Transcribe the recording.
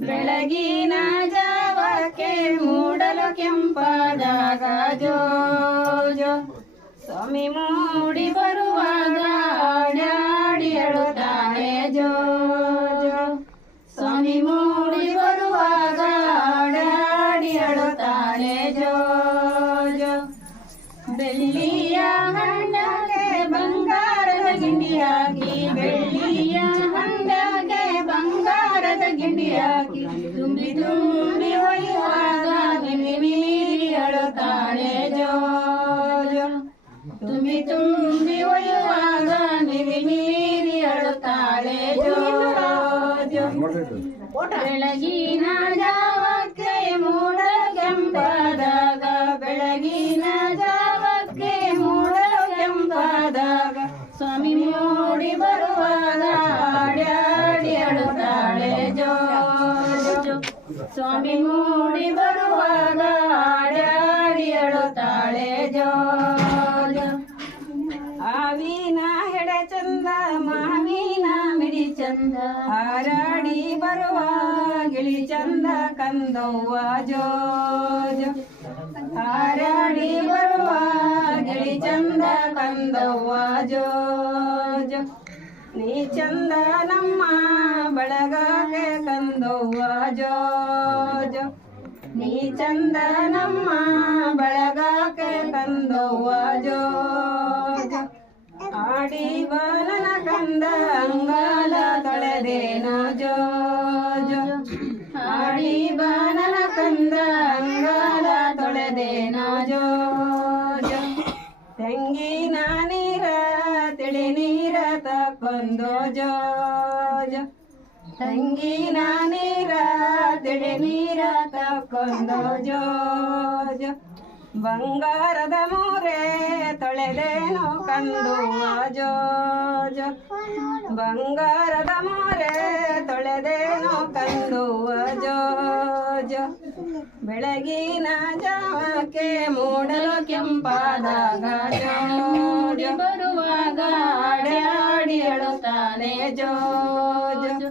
ಬೆಳಗಿನ ಜಾವಕ್ಕೆ ಮೂಡಲು ಕೆಂಪಾದಾಗ ಜೋ ಜೋ ಸ್ವಾಮಿ ಮೂಡಿ ಬರುವಾಗ ಆಡಾಡಿ ಅಳುತ್ತಾಳೆ ಜೋ ಜೋ ಸ್ವಾಮಿ ಮೂಡಿ ಬರುವಾಗ ಆಡಾಡಿ ಅಳುತ್ತಾಳೆ ಜೋ ಜೋ ಬೆಳ್ಳಿಯ ಹಣ್ಣಗೆ ಬಂಗಾರದ ಗಿಂಡಿ ಹಾಕಿ ಬೆಳ್ಳಿಯ ಹಣ್ಣಗೆ ಬಂಗಾರದ ಗಿಂಡಿ ಹಾಕಿ ತುಂಬಿ ತುಂಬಿ ಒಯ್ಯುವಾಗ ಮೀರಿ ಅಳುತ್ತಾಳೆ ಜೋ ಜೋ ತುಂಬಿ ತುಂಬಿ ಒಯ್ಯುವಾಗ ಮೀರಿ ಅಳುತ್ತಾಳೆ ಜೋ ಜೋ ಬೆಳಗಿನ ಜಾವಕ್ಕೆ ಮೂಡಲು ಕೆಂಪಾದಾಗ ಬೆಳಗಿನ ಜಾವಕ್ಕೆ ಮೂಡಲು ಕೆಂಪಾದಾಗ ಸ್ವಾಮಿ ಮೂಡಿ ಬರುವಾಗ ಆಡಾಡಿ ಅಳುತ್ತಾಳೆ ಜೋ ಜೋ ಸ್ವಾಮಿ ಮೂಡಿ ಬರುವಾಗ ಆಡಾಡಿ ಅಳುತ್ತಾಳೆ ಜೋ ಜೋ ಆವಿನ ಹೆಡೆ ಚಂದ ಮಾವಿನ ಮಿಡಿ ಚಂದ ಹಾರಾಡಿ ಬರುವ ಗಿಳಿ ಚಂದ ಕಂದವ್ವ ಜೋ ಜೋ ಹಾರಾಡಿ ಬರುವ ಗಿಳಿ ಚಂದ ಕಂದವ್ವ ಜೋ ಜೋ ನೀ ಚಂದ ನಮ್ಮ ಬಳಗಕ್ಕೆ ಕಂದವ್ವ ಜೋ ಜೋ ನೀ ಚಂದ ನಮ್ಮ ಬಳಗಕ್ಕೆ ಕಂದವ್ವ ಜೋ ಜೋ ಆಡಿ ಬನನ ಕಂದ ಅಂಗಾಲ ತೊಳೆದೇನೋ ಜೋ ಜೋ ಆಡಿ ಬನನ ಕಂದ ಅಂಗಾಲ ತೊಳೆದೇನೋ ಜೋ ಜೋ ತೆಂಗಿನ ನೀರ ತಿಳಿ ನೀರ ತಕ್ಕೊಂದು ಜೋ ಜೋ ತೆಂಗಿನ ನೀರ ತಿಳಿ ನೀರ ತಕ್ಕೊಂದು ಜೋ ಜೋ ಬಂಗಾರದ ಮೂರೆ ತೊಳೆದೇನೋ ಕಂದುವ ಜೋ ಜೋ ಬಂಗಾರದ ಮೂರೆ ತೊಳೆದೇನೋ ಕಂದುವ ಜೋ ಜೋ ಬೆಳಗಿನ ಜಾವಕ್ಕೆ ಮೂಡಲು ಕೆಂಪಾದಾಗ ಜೋ ಜೋ ಬರುವಾಗ ಆಡಿ ಅಳುತ್ತಾನೆ ಜೋ ಜೋ